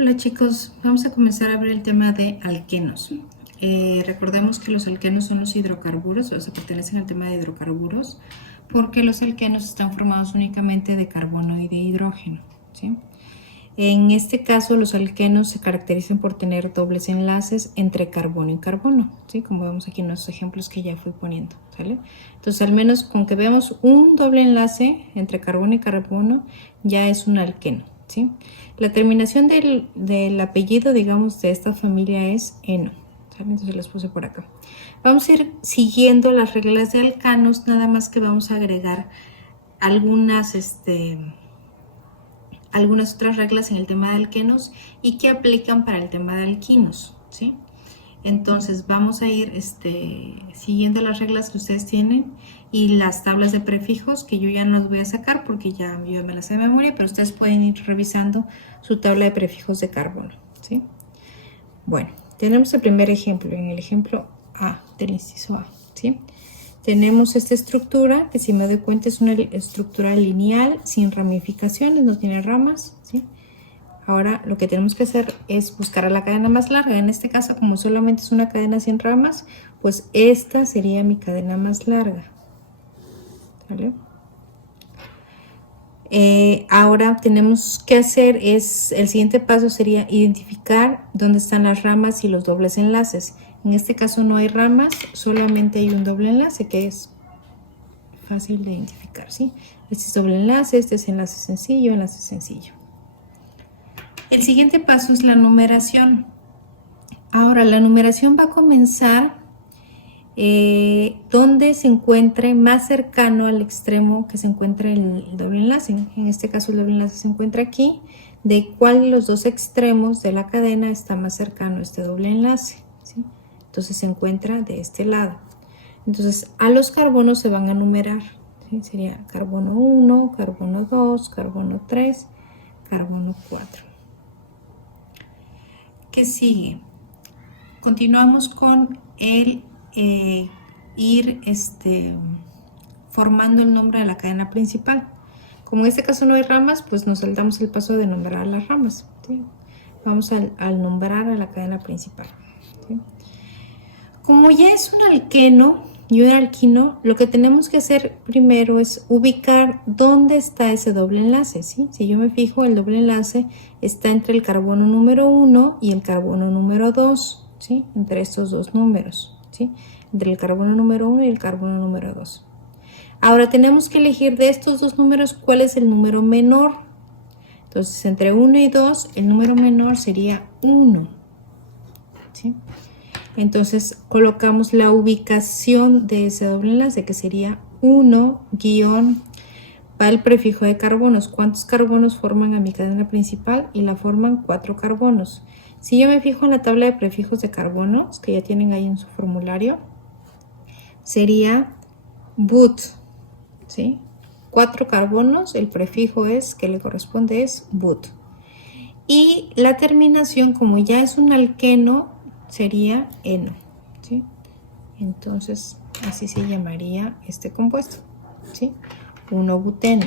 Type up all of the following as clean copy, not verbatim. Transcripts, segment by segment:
Hola chicos, vamos a comenzar a ver el tema de alquenos. Recordemos que los alquenos son los hidrocarburos, o sea, pertenecen al tema de hidrocarburos, porque los alquenos están formados únicamente de carbono y de hidrógeno, ¿sí? En este caso, los alquenos se caracterizan por tener dobles enlaces entre carbono y carbono, ¿sí? Como vemos aquí en los ejemplos que ya fui poniendo, ¿sale? Entonces, al menos con que veamos un doble enlace entre carbono y carbono, ya es un alqueno, ¿sí? La terminación del apellido, digamos, de esta familia es eno, ¿sale? Entonces las puse por acá. Vamos a ir siguiendo las reglas de alcanos, nada más que vamos a agregar algunas otras reglas en el tema de alquenos y que aplican para el tema de alquinos, ¿sí? Entonces vamos a ir siguiendo las reglas que ustedes tienen y las tablas de prefijos, que yo ya no las voy a sacar porque yo me las sé de memoria, pero ustedes pueden ir revisando su tabla de prefijos de carbono, ¿sí? Bueno, tenemos el primer ejemplo, en el ejemplo A, del inciso A, ¿sí? Tenemos esta estructura que, si me doy cuenta, es una estructura lineal sin ramificaciones, no tiene ramas, ¿sí? Ahora lo que tenemos que hacer es buscar a la cadena más larga. En este caso, como solamente es una cadena sin ramas, pues esta sería mi cadena más larga, ¿vale? Ahora tenemos que hacer el siguiente paso sería identificar dónde están las ramas y los dobles enlaces. En este caso no hay ramas, solamente hay un doble enlace que es fácil de identificar, ¿sí? Este es doble enlace, este es enlace sencillo, enlace sencillo. El siguiente paso es la numeración. Ahora, la numeración va a comenzar donde se encuentre más cercano al extremo que se encuentra el doble enlace. En este caso, el doble enlace se encuentra aquí. ¿De cuál de los dos extremos de la cadena está más cercano este doble enlace? ¿Sí? Entonces se encuentra de este lado. Entonces, a los carbonos se van a numerar, ¿sí? Sería carbono 1, carbono 2, carbono 3, carbono 4. ¿Qué sigue? Continuamos con el ir formando el nombre de la cadena principal. Como en este caso no hay ramas, pues nos saltamos el paso de nombrar las ramas, ¿sí? Vamos al nombrar a la cadena principal, ¿sí? Como ya es un alqueno y un alquino, lo que tenemos que hacer primero es ubicar dónde está ese doble enlace, ¿sí? Si yo me fijo, el doble enlace está entre el carbono número 1 y el carbono número 2, ¿sí? Entre estos dos números, ¿sí? Entre el carbono número 1 y el carbono número 2. Ahora tenemos que elegir de estos dos números cuál es el número menor. Entonces, entre 1 y 2, el número menor sería 1, ¿sí? Entonces colocamos la ubicación de ese doble enlace, que sería 1 guión, va el prefijo de carbonos. ¿Cuántos carbonos forman a mi cadena principal? Y la forman 4 carbonos. Si yo me fijo en la tabla de prefijos de carbonos, que ya tienen ahí en su formulario, sería but, ¿sí? 4 carbonos, el prefijo que le corresponde es but. Y la terminación, como ya es un alqueno, sería eno, ¿sí? Entonces así se llamaría este compuesto, ¿sí? 1-buteno.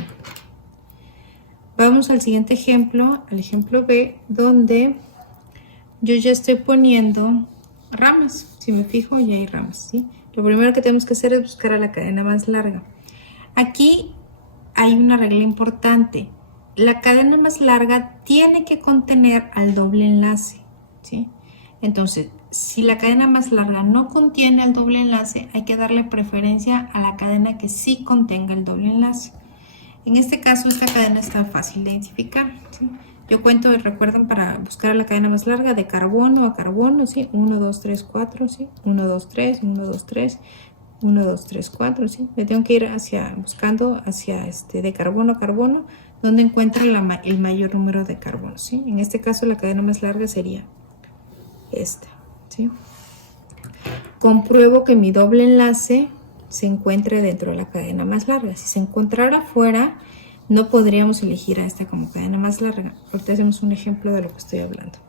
Vamos al siguiente ejemplo, al ejemplo B, donde yo ya estoy poniendo ramas. Si me fijo, ya hay ramas, ¿sí? Lo primero que tenemos que hacer es buscar a la cadena más larga. Aquí hay una regla importante. La cadena más larga tiene que contener al doble enlace, ¿sí? Entonces, si la cadena más larga no contiene el doble enlace, hay que darle preferencia a la cadena que sí contenga el doble enlace. En este caso, esta cadena está fácil de identificar, ¿sí? Yo cuento, y recuerden, para buscar la cadena más larga de carbono a carbono, ¿sí? 1, 2, 3, 4, ¿sí? 1, 2, 3, 1, 2, 3, 1, 2, 3, 4, ¿sí? Me tengo que ir buscando hacia de carbono a carbono, donde encuentra el mayor número de carbonos, ¿sí? En este caso, la cadena más larga sería esta, ¿sí? Compruebo que mi doble enlace se encuentre dentro de la cadena más larga. Si se encontrara fuera, no podríamos elegir a esta como cadena más larga. Ahorita hacemos un ejemplo de lo que estoy hablando.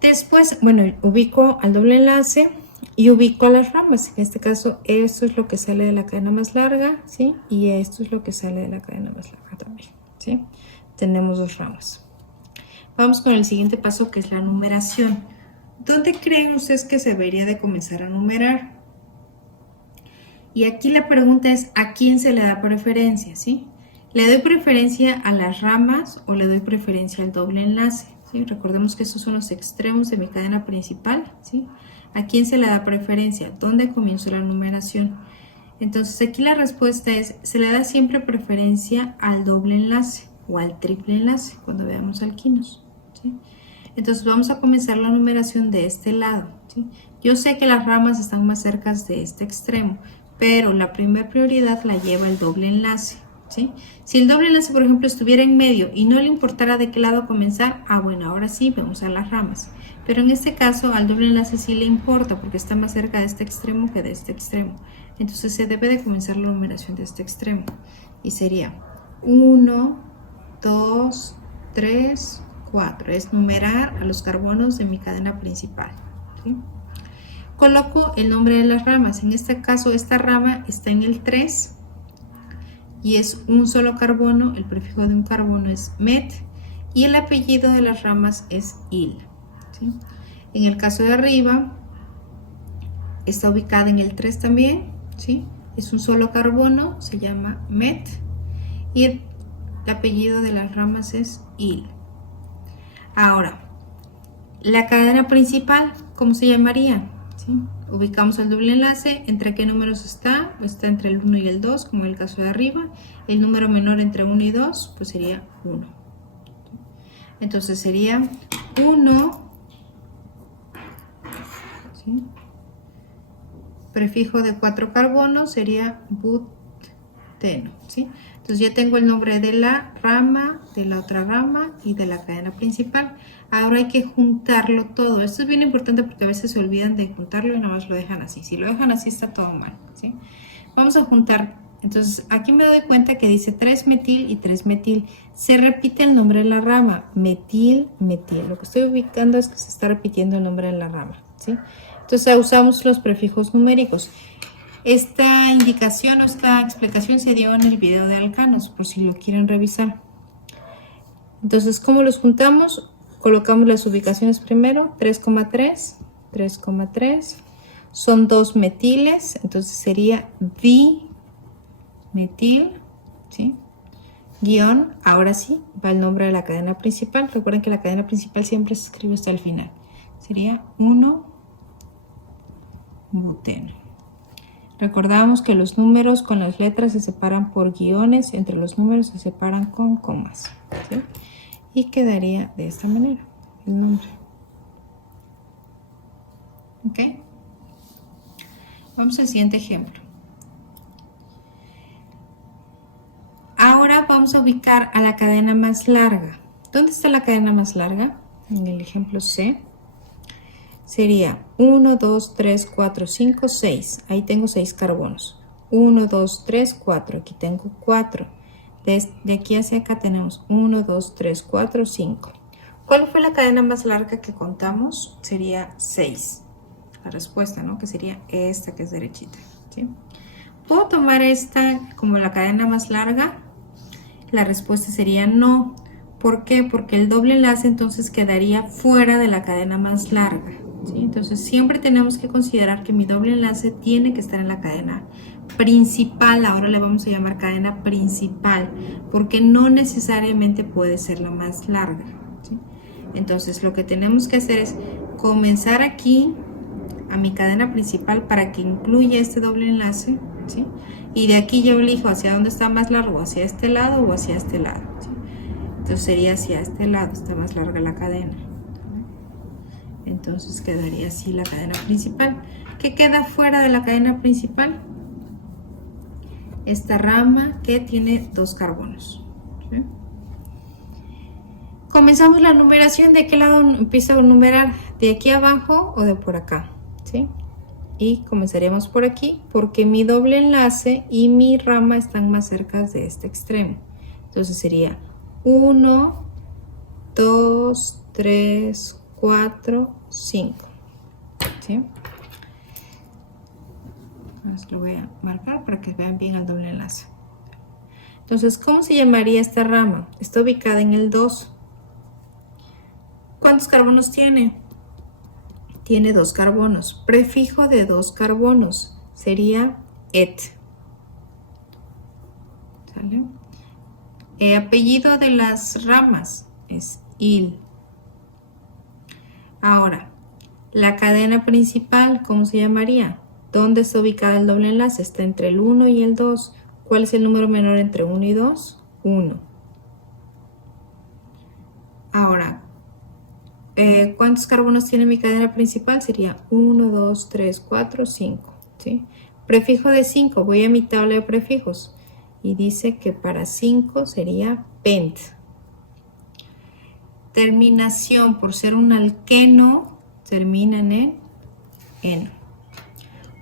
Después, bueno, ubico al doble enlace y ubico a las ramas. En este caso, esto es lo que sale de la cadena más larga, ¿sí? Y esto es lo que sale de la cadena más larga también, ¿sí? Tenemos dos ramas. Vamos con el siguiente paso, que es la numeración. ¿Dónde creen ustedes que se debería de comenzar a numerar? Y aquí la pregunta es, ¿a quién se le da preferencia? ¿Sí? ¿Le doy preferencia a las ramas o le doy preferencia al doble enlace? ¿Sí? Recordemos que estos son los extremos de mi cadena principal. ¿Sí? ¿A quién se le da preferencia? ¿Dónde comienzo la numeración? Entonces aquí la respuesta es, se le da siempre preferencia al doble enlace o al triple enlace cuando veamos alquinos. ¿Sí? Entonces vamos a comenzar la numeración de este lado. ¿Sí? Yo sé que las ramas están más cerca de este extremo, pero la primera prioridad la lleva el doble enlace. ¿Sí? Si el doble enlace, por ejemplo, estuviera en medio y no le importara de qué lado comenzar, bueno, ahora sí vamos a las ramas. Pero en este caso al doble enlace sí le importa porque está más cerca de este extremo que de este extremo. Entonces se debe de comenzar la numeración de este extremo. Y sería 1, 2, 3, 4. Es numerar a los carbonos de mi cadena principal. ¿Sí? Coloco el nombre de las ramas. En este caso esta rama está en el 3 y es un solo carbono. El prefijo de un carbono es met y el apellido de las ramas es il. ¿Sí? En el caso de arriba está ubicada en el 3 también. ¿Sí? Es un solo carbono, se llama met y el apellido de las ramas es il. Ahora, la cadena principal, ¿cómo se llamaría? ¿Sí? Ubicamos el doble enlace. ¿Entre qué números está? Está entre el 1 y el 2, como en el caso de arriba. El número menor entre 1 y 2, pues sería 1. Entonces sería 1, ¿sí? Prefijo de 4 carbonos sería buteno. ¿Sí? Entonces ya tengo el nombre de la rama, de la otra rama y de la cadena principal. Ahora hay que juntarlo todo. Esto es bien importante porque a veces se olvidan de juntarlo y nada más lo dejan así. Si lo dejan así está todo mal. ¿Sí? Vamos a juntar. Entonces aquí me doy cuenta que dice 3-metil y 3-metil. Se repite el nombre de la rama. Metil, metil. Lo que estoy ubicando es que se está repitiendo el nombre de la rama. ¿Sí? Entonces usamos los prefijos numéricos. Esta indicación o esta explicación se dio en el video de alcanos, por si lo quieren revisar. Entonces, ¿cómo los juntamos? Colocamos las ubicaciones primero, 3,3, 3,3. Son 2 metiles, entonces sería dimetil, ¿sí? Guión, ahora sí, va el nombre de la cadena principal. Recuerden que la cadena principal siempre se escribe hasta el final. Sería 1-buteno. Recordamos que los números con las letras se separan por guiones, entre los números se separan con comas. ¿Sí? Y quedaría de esta manera el nombre. ¿Ok? Vamos al siguiente ejemplo. Ahora vamos a ubicar a la cadena más larga. ¿Dónde está la cadena más larga? En el ejemplo C. Sería 1, 2, 3, 4, 5, 6. Ahí tengo 6 carbonos. 1, 2, 3, 4. Aquí tengo 4. De aquí hacia acá tenemos 1, 2, 3, 4, 5. ¿Cuál fue la cadena más larga que contamos? Sería 6. La respuesta, ¿no? Que sería esta que es derechita. ¿Sí? ¿Puedo tomar esta como la cadena más larga? La respuesta sería no. ¿Por qué? Porque el doble enlace entonces quedaría fuera de la cadena más larga. ¿Sí? Entonces siempre tenemos que considerar que mi doble enlace tiene que estar en la cadena principal. Ahora le vamos a llamar cadena principal porque no necesariamente puede ser la más larga. ¿Sí? Entonces lo que tenemos que hacer es comenzar aquí a mi cadena principal para que incluya este doble enlace. ¿Sí? Y de aquí yo elijo hacia dónde está más largo, hacia este lado o hacia este lado. ¿Sí? Entonces sería hacia este lado, está más larga la cadena. Entonces quedaría así la cadena principal. ¿Qué queda fuera de la cadena principal? Esta rama que tiene 2 carbonos. ¿Sí? Comenzamos la numeración. ¿De qué lado empiezo a numerar? ¿De aquí abajo o de por acá? ¿Sí? Y comenzaríamos por aquí porque mi doble enlace y mi rama están más cerca de este extremo. Entonces sería 1, 2, 3, 4, 5. ¿Sí? Lo voy a marcar para que vean bien el doble enlace. Entonces, ¿cómo se llamaría esta rama? Está ubicada en el 2. ¿Cuántos carbonos tiene? Tiene 2 carbonos. Prefijo de 2 carbonos sería et. ¿Sale? Apellido de las ramas es il. Ahora, la cadena principal, ¿cómo se llamaría? ¿Dónde está ubicada el doble enlace? Está entre el 1 y el 2. ¿Cuál es el número menor entre 1 y 2? 1. Ahora, ¿cuántos carbonos tiene mi cadena principal? Sería 1, 2, 3, 4, 5. ¿Sí? Prefijo de 5, voy a mi tabla de prefijos. Y dice que para 5 sería pent. Terminación, por ser un alqueno, terminan en eno.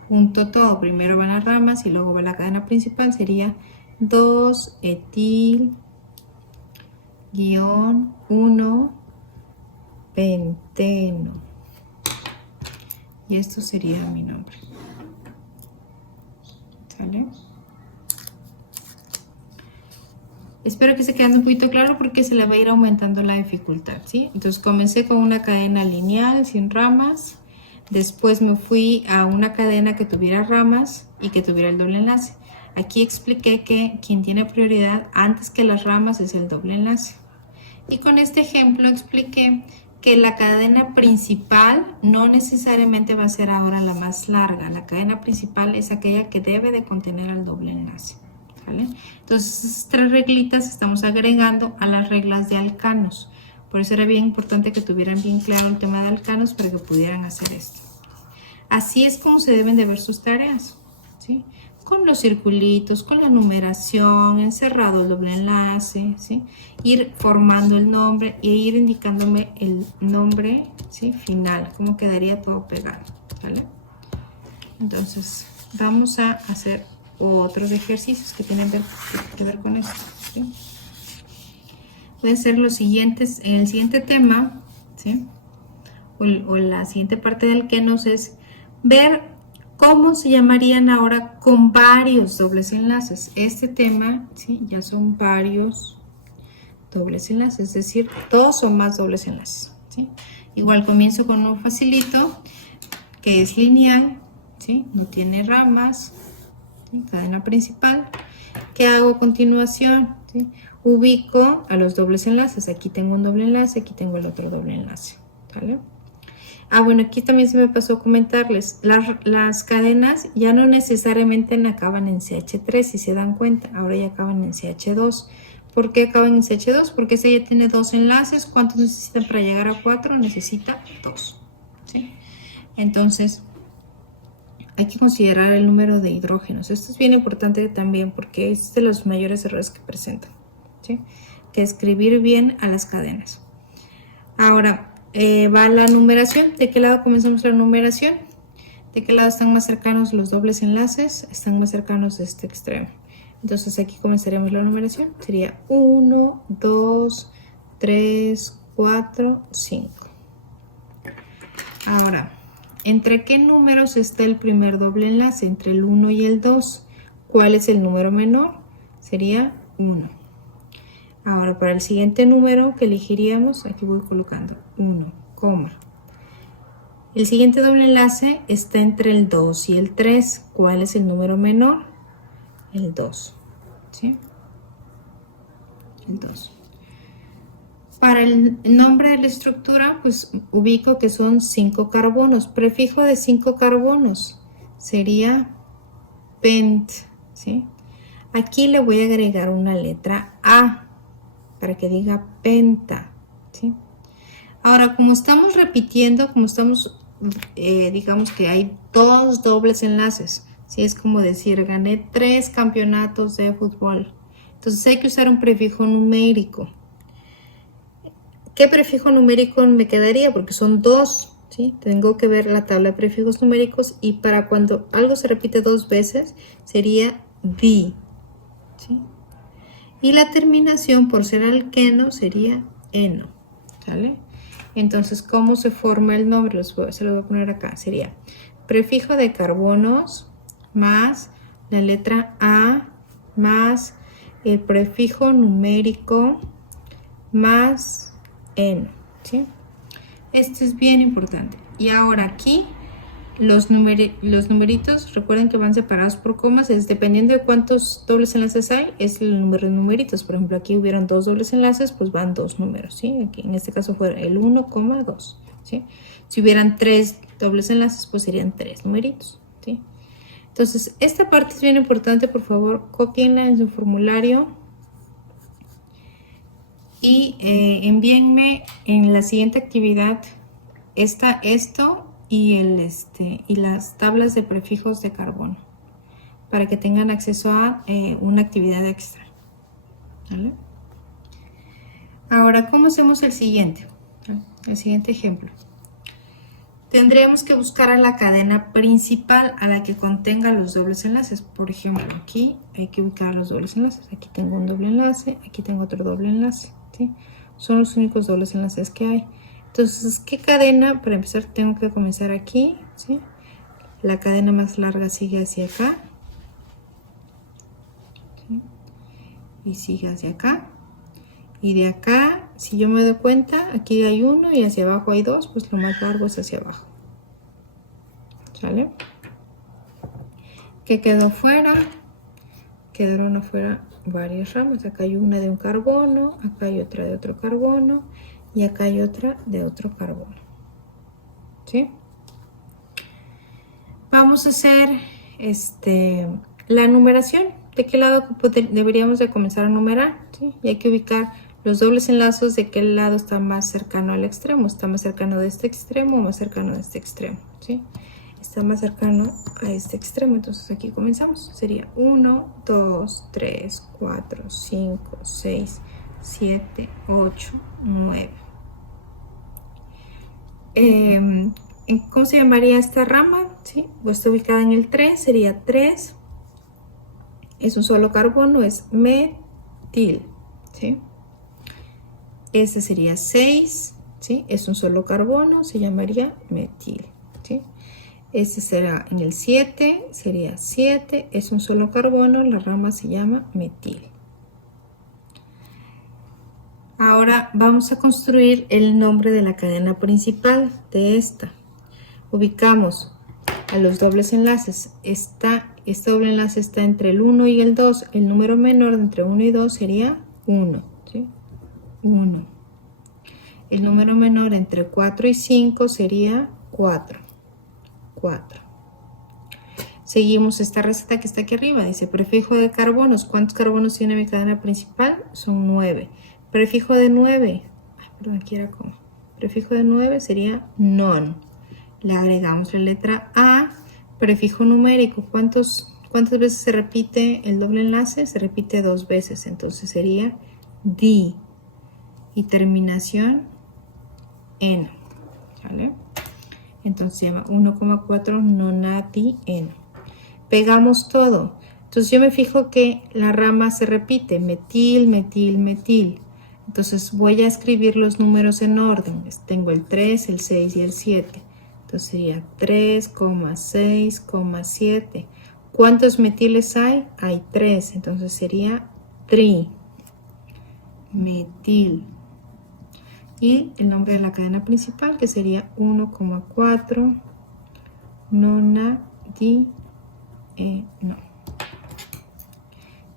Junto todo, primero van las ramas y luego va la cadena principal, sería 2 etil guión 1 penteno. Y esto sería mi nombre. ¿Sale? Espero que se quede un poquito claro porque se le va a ir aumentando la dificultad, ¿sí? Entonces comencé con una cadena lineal sin ramas. Después me fui a una cadena que tuviera ramas y que tuviera el doble enlace. Aquí expliqué que quien tiene prioridad antes que las ramas es el doble enlace. Y con este ejemplo expliqué que la cadena principal no necesariamente va a ser ahora la más larga. La cadena principal es aquella que debe de contener el doble enlace. ¿Vale? Entonces, esas 3 reglitas estamos agregando a las reglas de alcanos. Por eso era bien importante que tuvieran bien claro el tema de alcanos para que pudieran hacer esto. Así es como se deben de ver sus tareas, ¿sí? Con los circulitos, con la numeración, encerrado el doble enlace, ¿sí? Ir formando el nombre e ir indicándome el nombre, ¿sí? Final, cómo quedaría todo pegado, ¿vale? Entonces, vamos a hacer otros ejercicios que tienen que ver con esto, ¿sí? Pueden ser los siguientes, en el siguiente tema, ¿sí? O la siguiente parte del alquenos es ver cómo se llamarían ahora con varios dobles enlaces. Este tema, ¿sí? Ya son varios dobles enlaces, es decir, 2 o más dobles enlaces, ¿sí? Igual comienzo con un facilito que es lineal, ¿sí? No tiene ramas, ¿sí? Cadena principal. ¿Qué hago a continuación? ¿Sí? Ubico a los dobles enlaces. Aquí tengo un doble enlace, aquí tengo el otro doble enlace, ¿vale? Bueno, aquí también se me pasó comentarles, las cadenas ya no necesariamente acaban en CH3, si se dan cuenta, ahora ya acaban en CH2. ¿Por qué acaban en CH2? Porque esta ya tiene 2 enlaces. ¿Cuántos necesitan para llegar a 4? Necesita 2, ¿sí? Entonces, hay que considerar el número de hidrógenos. Esto es bien importante también porque es de los mayores errores que presentan, ¿sí? Que escribir bien a las cadenas. Ahora, va la numeración. ¿De qué lado comenzamos la numeración? ¿De qué lado están más cercanos los dobles enlaces? Están más cercanos de este extremo. Entonces aquí comenzaremos la numeración. Sería 1, 2, 3, 4, 5. Ahora, ¿entre qué números está el primer doble enlace? Entre el 1 y el 2. ¿Cuál es el número menor? Sería 1. Ahora, para el siguiente número que elegiríamos, aquí voy colocando 1, coma. El siguiente doble enlace está entre el 2 y el 3. ¿Cuál es el número menor? El 2. ¿Sí? El 2. Para el nombre de la estructura, pues ubico que son 5 carbonos. Prefijo de 5 carbonos sería pent, ¿sí? Aquí le voy a agregar una letra A para que diga penta, ¿sí? Ahora, como estamos repitiendo, como estamos, digamos que hay 2 dobles enlaces, ¿sí? Es como decir, gané 3 campeonatos de fútbol. Entonces hay que usar un prefijo numérico. ¿Qué prefijo numérico me quedaría? Porque son 2, ¿sí? Tengo que ver la tabla de prefijos numéricos y para cuando algo se repite 2 veces sería di, ¿sí? Y la terminación por ser alqueno sería eno, ¿vale? Entonces, ¿cómo se forma el nombre? Se lo voy a poner acá. Sería prefijo de carbonos más la letra A más el prefijo numérico más eno, ¿sí? Esto es bien importante. Y ahora aquí los numeritos, recuerden que van separados por comas, es dependiendo de cuántos dobles enlaces hay, es el número de numeritos. Por ejemplo, aquí hubieron 2 dobles enlaces, pues van 2 números, ¿sí? Aquí en este caso fue el 1,2, ¿sí? Si hubieran 3 dobles enlaces, pues serían 3 numeritos, ¿sí? Entonces, esta parte es bien importante, por favor, copienla en su formulario y envíenme en la siguiente actividad esto y las tablas de prefijos de carbono para que tengan acceso a una actividad extra, ¿vale? Ahora, ¿cómo hacemos el siguiente? El siguiente ejemplo. Tendríamos que buscar a la cadena principal a la que contenga los dobles enlaces. Por ejemplo, aquí hay que ubicar los dobles enlaces. Aquí tengo un doble enlace, aquí tengo otro doble enlace, ¿sí? Son los únicos dobles enlaces que hay. Entonces, ¿qué cadena? Para empezar, tengo que comenzar aquí, ¿sí? La cadena más larga sigue hacia acá, ¿sí? Y sigue hacia acá. Y de acá, si yo me doy cuenta, aquí hay uno y hacia abajo hay dos, pues lo más largo es hacia abajo. ¿Sale? ¿Qué quedó fuera? Quedaron afuera varias ramas. Acá hay una de un carbono, acá hay otra de otro carbono y acá hay otra de otro carbono. ¿Sí? Vamos a hacer la numeración. ¿De qué lado deberíamos de comenzar a numerar? ¿Sí? Y hay que ubicar los dobles enlazos de qué lado está más cercano al extremo. ¿Está más cercano de este extremo o más cercano de este extremo? ¿Sí? Está más cercano a este extremo. Entonces aquí comenzamos. Sería 1, 2, 3, 4, 5, 6, 7, 8, 9. ¿Cómo se llamaría esta rama? ¿Sí? Pues está ubicada en el 3, sería 3. Es un solo carbono, es metil. ¿Sí? Este sería 6, ¿sí? Es un solo carbono, se llamaría metil. ¿Sí? Este será en el 7, sería 7, es un solo carbono, la rama se llama metil. Ahora vamos a construir el nombre de la cadena principal de esta. Ubicamos a los dobles enlaces. Este doble enlace está entre el 1 y el 2. El número menor entre 1 y 2 sería 1. ¿Sí? 1. El número menor entre 4 y 5 sería 4. 4. Seguimos esta receta que está aquí arriba. Dice prefijo de carbonos. ¿Cuántos carbonos tiene mi cadena principal? Son 9. Prefijo de 9. Perdón, aquí era como. Prefijo de 9 sería non. Le agregamos la letra A. Prefijo numérico. ¿Cuántas veces se repite el doble enlace? Se repite 2 veces. Entonces sería di. Y terminación en. ¿Vale? Entonces se llama 1,4 nonadien. Pegamos todo. Entonces yo me fijo que la rama se repite. Metil, metil, metil. Entonces voy a escribir los números en orden. Tengo el 3, el 6 y el 7. Entonces sería 3,6,7. ¿Cuántos metiles hay? Hay 3. Entonces sería tri. Metil. Y el nombre de la cadena principal, que sería 1,4 nonadieno.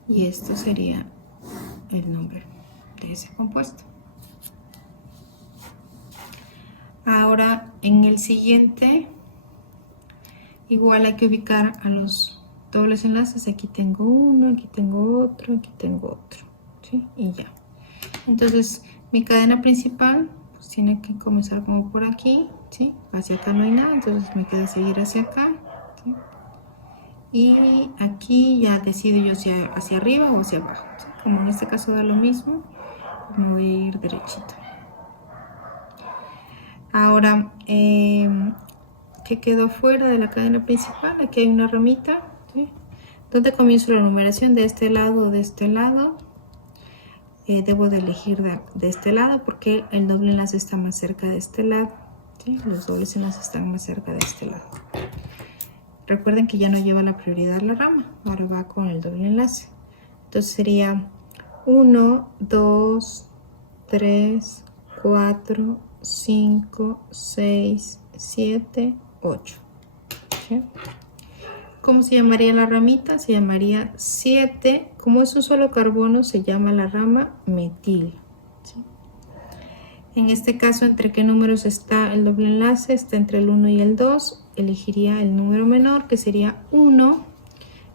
Y esto sería el nombre de ese compuesto. Ahora en el siguiente igual hay que ubicar a los dobles enlaces. Aquí tengo uno, aquí tengo otro, aquí tengo otro, ¿sí? Y ya. Entonces mi cadena principal pues tiene que comenzar como por aquí, ¿sí? Hacia acá no hay nada, entonces me queda seguir hacia acá, ¿sí? Y aquí ya decido yo si hacia arriba o hacia abajo, ¿sí? Como en este caso da lo mismo, pues me voy a ir derechito. Ahora, ¿qué quedó fuera de la cadena principal? Aquí hay una ramita, ¿sí? ¿Dónde comienzo la numeración? ¿De este lado o de este lado? Debo de elegir de este lado porque el doble enlace está más cerca de este lado, ¿sí? Los dobles enlaces están más cerca de este lado. Recuerden que ya no lleva la prioridad la rama, ahora va con el doble enlace. Entonces sería 1, 2, 3, 4, 5, 6, 7, 8. ¿Sí? ¿Cómo se llamaría la ramita? Se llamaría 7. Como es un solo carbono, se llama la rama metil. ¿Sí? En este caso, ¿entre qué números está el doble enlace? Está entre el 1 y el 2. Elegiría el número menor, que sería 1.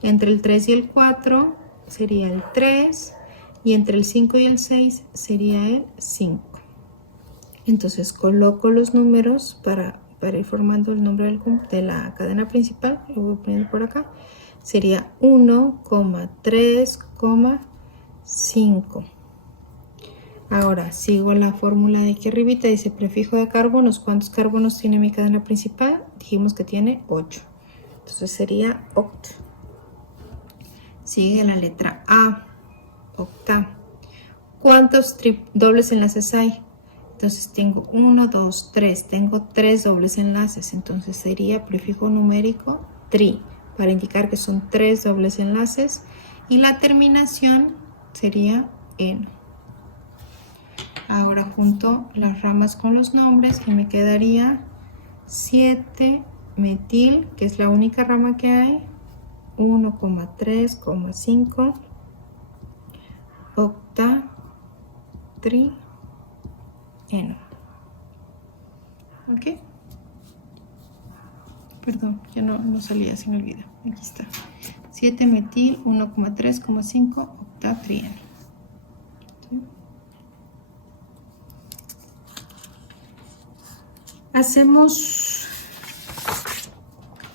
Entre el 3 y el 4 sería el 3. Y entre el 5 y el 6 sería el 5. Entonces coloco los números para ir formando el nombre de la cadena principal. Lo voy poniendo por acá. Sería 1,3,5. Ahora sigo la fórmula de aquí arribita. Dice prefijo de carbonos. ¿Cuántos carbonos tiene mi cadena principal? Dijimos que tiene 8. Entonces sería oct. Sigue la letra A. Octa. ¿Cuántos dobles enlaces hay? Entonces tengo 1, 2, 3. Tengo 3 dobles enlaces. Entonces sería prefijo numérico tri para indicar que son 3 dobles enlaces. Y la terminación sería eno. Ahora junto las ramas con los nombres y me quedaría 7 metil, que es la única rama que hay. 1,3,5 octa tri eno. Ok, perdón, ya no salía sin el video. Aquí está 7 metil 1,3,5 octatrieno. ¿Sí? Hacemos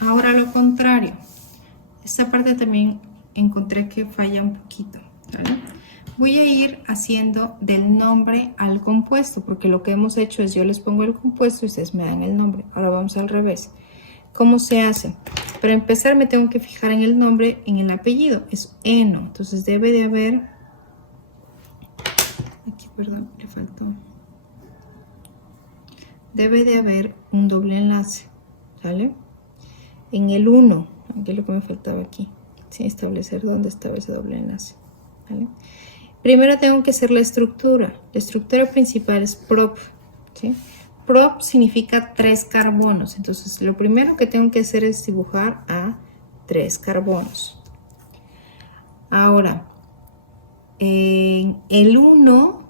ahora lo contrario. Esta parte también encontré que falla un poquito, ¿vale? Voy a ir haciendo del nombre al compuesto, porque lo que hemos hecho es yo les pongo el compuesto y ustedes me dan el nombre. Ahora vamos al revés. ¿Cómo se hace? Para empezar me tengo que fijar en el nombre, en el apellido. Es eno. Entonces debe de haber... Aquí, perdón, le faltó. Debe de haber un doble enlace, ¿vale? En el 1, aquí es lo que me faltaba aquí. Sí, establecer dónde estaba ese doble enlace, ¿vale? Primero tengo que hacer la estructura. La estructura principal es prop, ¿sí? Prop significa 3 carbonos. Entonces, lo primero que tengo que hacer es dibujar a 3 carbonos. Ahora, en el 1,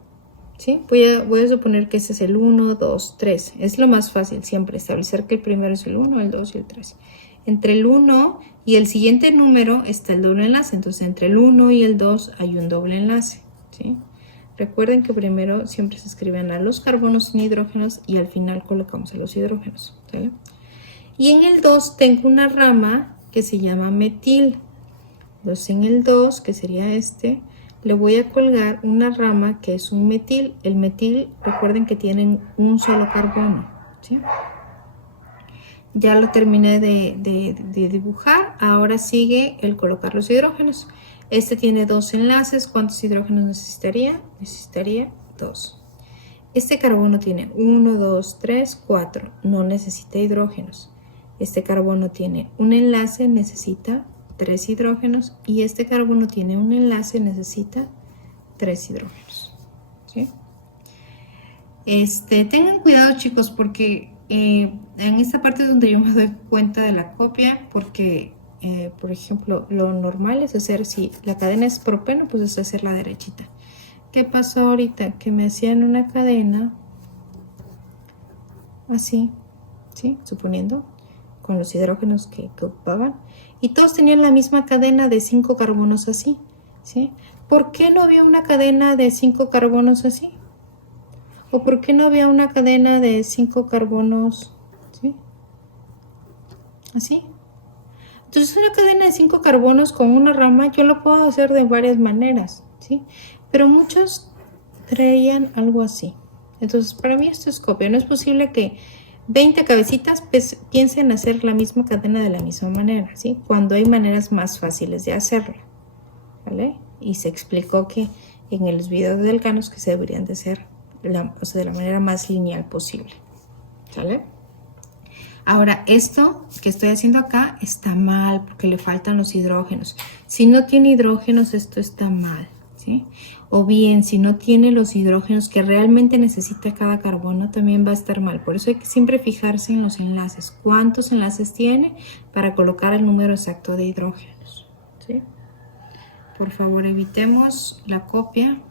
¿sí? Voy a suponer que ese es el 1, 2, 3. Es lo más fácil siempre, establecer que el primero es el 1, el 2 y el 3. Entre el 1 y el siguiente número está el doble enlace. Entonces, entre el 1 y el 2 hay un doble enlace, ¿sí? Recuerden que primero siempre se escriben a los carbonos sin hidrógenos y al final colocamos a los hidrógenos, ¿sí? Y en el 2 tengo una rama que se llama metil. Entonces, en el 2, que sería este, le voy a colgar una rama que es un metil. El metil, recuerden que tienen un solo carbono, ¿sí? Ya lo terminé de dibujar. Ahora sigue el colocar los hidrógenos. Este tiene 2 enlaces. ¿Cuántos hidrógenos necesitaría? Necesitaría 2. Este carbono tiene 1, 2, 3, 4. No necesita hidrógenos. Este carbono tiene un enlace, necesita 3 hidrógenos. Y este carbono tiene un enlace, necesita 3 hidrógenos, ¿sí? Tengan cuidado, chicos, porque en esta parte es donde yo me doy cuenta de la copia, porque por ejemplo lo normal es hacer, si la cadena es propeno, pues es hacer la derechita. ¿Qué pasó ahorita? Que me hacían una cadena así, ¿sí? Suponiendo con los hidrógenos que ocupaban, y todos tenían la misma cadena de 5 carbonos así, ¿sí? ¿Por qué no había una cadena de 5 carbonos así? ¿O por qué no había una cadena de 5 carbonos, ¿sí? Así. Entonces una cadena de 5 carbonos con una rama yo lo puedo hacer de varias maneras, ¿sí? Pero muchos traían algo así. Entonces para mí esto es copia. No es posible que 20 cabecitas piensen hacer la misma cadena de la misma manera, ¿sí? Cuando hay maneras más fáciles de hacerlo, ¿vale? Y se explicó que en los videos de Elcanos que se deberían de hacer de la manera más lineal posible, ¿sale? Ahora, esto que estoy haciendo acá está mal porque le faltan los hidrógenos. Si no tiene hidrógenos, esto está mal, ¿sí? O bien, si no tiene los hidrógenos que realmente necesita cada carbono, también va a estar mal. Por eso hay que siempre fijarse en los enlaces. ¿Cuántos enlaces tiene para colocar el número exacto de hidrógenos? ¿Sí? Por favor, evitemos la copia.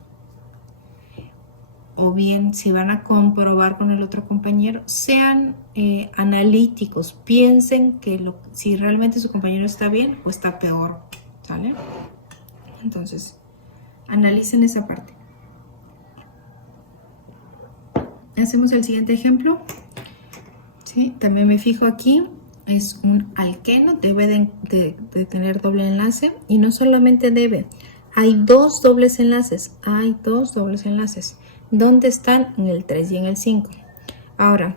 O bien, si van a comprobar con el otro compañero, sean analíticos. Piensen que si realmente su compañero está bien o está peor. ¿Sale? Entonces, analicen esa parte. Hacemos el siguiente ejemplo. ¿Sí? También me fijo aquí. Es un alqueno. Debe de tener doble enlace. Y no solamente debe. Hay dos dobles enlaces. Hay dos dobles enlaces. ¿Dónde están? En el 3 y en el 5. Ahora,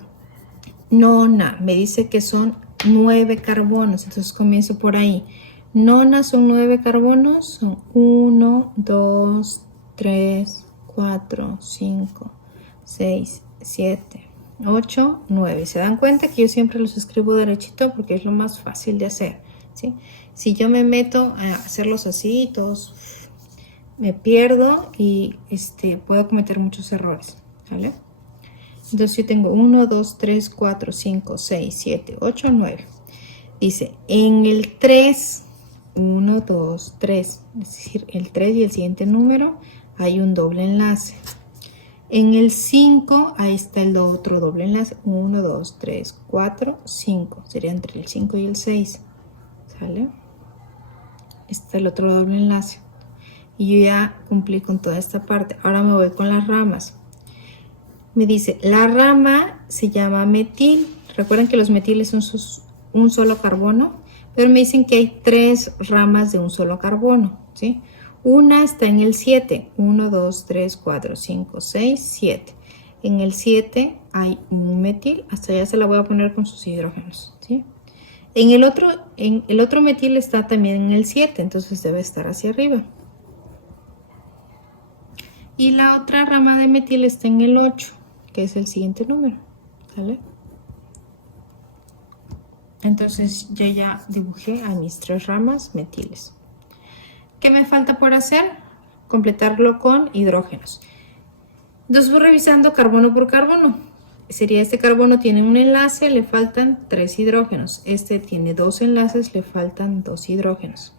nona. Me dice que son 9 carbonos. Entonces comienzo por ahí. Nona son 9 carbonos, son 1, 2, 3, 4, 5, 6, 7, 8, 9. ¿Se dan cuenta que yo siempre los escribo derechito porque es lo más fácil de hacer? ¿Sí? Si yo me meto a hacerlos así, todos me pierdo y puedo cometer muchos errores. ¿Vale? Entonces yo tengo 1, 2, 3, 4, 5, 6, 7, 8, 9. Dice, en el 3... 1, 2, 3, es decir, el 3 y el siguiente número hay un doble enlace. En el 5, ahí está el otro doble enlace. 1, 2, 3, 4, 5. Sería entre el 5 y el 6. ¿Sale? Está el otro doble enlace. Y yo ya cumplí con toda esta parte. Ahora me voy con las ramas. Me dice, la rama se llama metil. Recuerden que los metiles son un solo carbono. Pero me dicen que hay 3 ramas de un solo carbono, ¿sí? Una está en el 7. 1, 2, 3, 4, 5, 6, 7. En el 7 hay un metil. Hasta allá se la voy a poner con sus hidrógenos, ¿sí? En el otro metil está también en el 7. Entonces debe estar hacia arriba. Y la otra rama de metil está en el 8, que es el siguiente número, ¿vale? Entonces yo ya dibujé a mis 3 ramas metiles. ¿Qué me falta por hacer? Completarlo con hidrógenos. Entonces voy revisando carbono por carbono. Sería este carbono tiene un enlace, le faltan 3 hidrógenos. Este tiene 2 enlaces, le faltan 2 hidrógenos.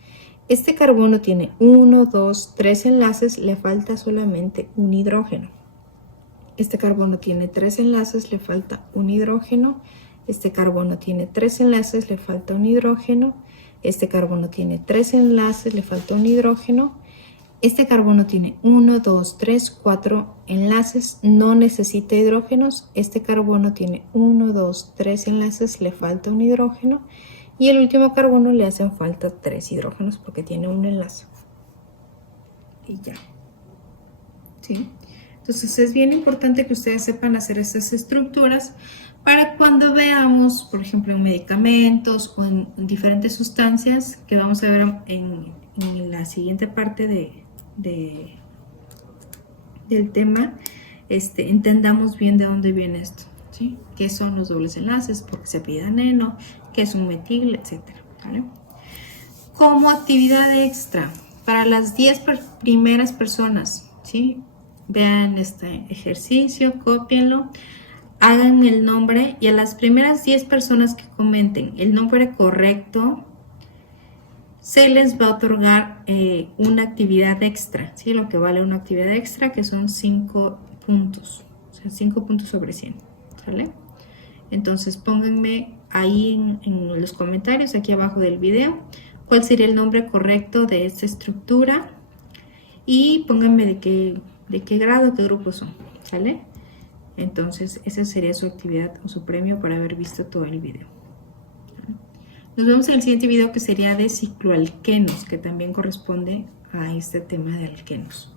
Este carbono tiene 1, 2, 3 enlaces, le falta solamente un hidrógeno. Este carbono tiene 3 enlaces, le falta un hidrógeno. Este carbono tiene 3 enlaces, le falta un hidrógeno. Este carbono tiene 3 enlaces, le falta un hidrógeno. Este carbono tiene 1, 2, 3, 4 enlaces, no necesita hidrógenos. Este carbono tiene 1, 2, 3 enlaces, le falta un hidrógeno. Y el último carbono le hacen falta 3 hidrógenos porque tiene un enlace. Y ya. ¿Sí? Entonces es bien importante que ustedes sepan hacer estas estructuras para cuando veamos, por ejemplo, en medicamentos o en diferentes sustancias que vamos a ver en la siguiente parte del tema, entendamos bien de dónde viene esto, ¿sí? ¿Qué son los dobles enlaces? ¿Por qué se pide aneno? ¿Qué es un metil? Etcétera, ¿vale? Como actividad extra, para las 10 primeras personas, ¿sí? Vean este ejercicio, cópienlo. Hagan el nombre y a las primeras 10 personas que comenten el nombre correcto, se les va a otorgar una actividad extra, ¿sí? Lo que vale una actividad extra, que son 5 puntos, o sea, 5 puntos sobre 100, ¿sale? Entonces pónganme ahí en los comentarios, aquí abajo del video, cuál sería el nombre correcto de esta estructura y pónganme de qué grado, qué grupo son, ¿sale? Entonces esa sería su actividad o su premio por haber visto todo el video. Nos vemos en el siguiente video, que sería de cicloalquenos, que también corresponde a este tema de alquenos.